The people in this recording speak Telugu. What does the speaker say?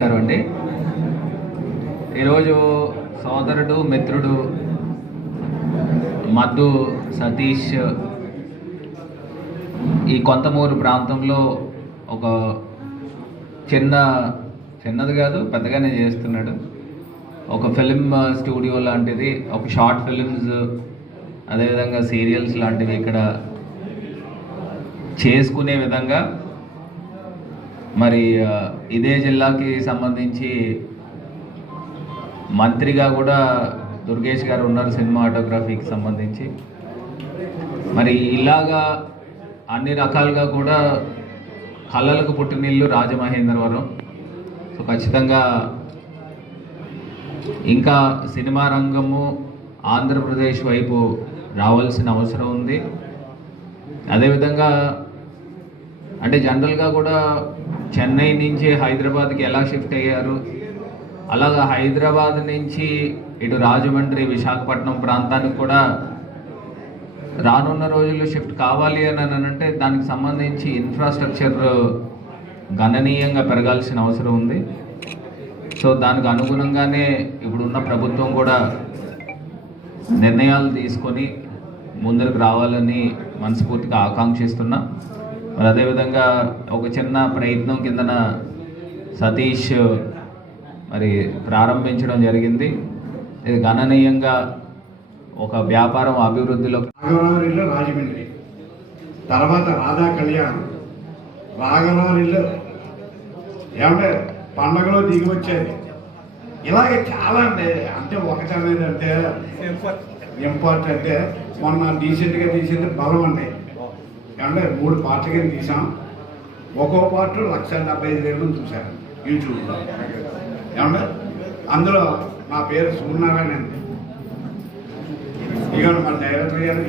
గారు అండి. ఈరోజు సోదరుడు మిత్రుడు మధు సతీష్ ఈ కొంతమూరు ప్రాంతంలో ఒక చిన్న చిన్నది కాదు పెద్దగానే చేస్తున్నాడు. ఒక ఫిలిం స్టూడియో లాంటిది ఒక షార్ట్ ఫిలిమ్స్ అదేవిధంగా సీరియల్స్ లాంటివి ఇక్కడ చేసుకునే విధంగా మరి ఇదే జిల్లాకి సంబంధించి మంత్రిగా కూడా దుర్గేష్ గారు ఉన్నారు సినిమాటోగ్రఫీకి సంబంధించి. మరి ఇలాగా అన్ని రకాలుగా కూడా కళలకు పుట్టినిల్లు రాజమహేంద్రవరం. సో ఖచ్చితంగా ఇంకా సినిమా రంగము ఆంధ్రప్రదేశ్ వైపు రావాల్సిన అవసరం ఉంది. అదేవిధంగా అంటే జనరల్గా కూడా చెన్నై నుంచి హైదరాబాద్కి ఎలా షిఫ్ట్ అయ్యారు? అలాగా హైదరాబాద్ నుంచి ఇటు రాజమండ్రి విశాఖపట్నం ప్రాంతానికి కూడా రానున్న రోజుల్లో షిఫ్ట్ కావాలి అని అంటే దానికి సంబంధించి ఇన్ఫ్రాస్ట్రక్చర్ గణనీయంగా పెరగాల్సిన అవసరం ఉంది. సో దానికి అనుగుణంగానే ఇప్పుడున్న ప్రభుత్వం కూడా నిర్ణయాలు తీసుకొని ముందరకు రావాలని మనస్ఫూర్తిగా ఆకాంక్షిస్తున్నా. మరి అదేవిధంగా ఒక చిన్న ప్రయత్నం కిందన సతీష్ మరి ప్రారంభించడం జరిగింది. ఇది గణనీయంగా ఒక వ్యాపారం అభివృద్ధిలో రాజమండ్రి తర్వాత రాధా కళ్యాణ్ రాఘవరావురిల్లు ఏమంటే పండగలో దిగి వచ్చేది ఇలాగే చాలా అండి. అంటే ఒకటి అనేది అంటే ఇంపార్ట్ అంటే మొన్న డీసెంట్గా తీసింది బలం అండి. అంటే మూడు పార్ట్ల కింద తీసాం. ఒక్కో పార్ట్ లక్ష డెబ్బై ఐదు వేలు మంది చూశారు యూట్యూబ్లో. ఏమంటే అందులో నా పేరు సూర్యనారాయణ అండి. ఇక మన డైరెక్టర్ గారు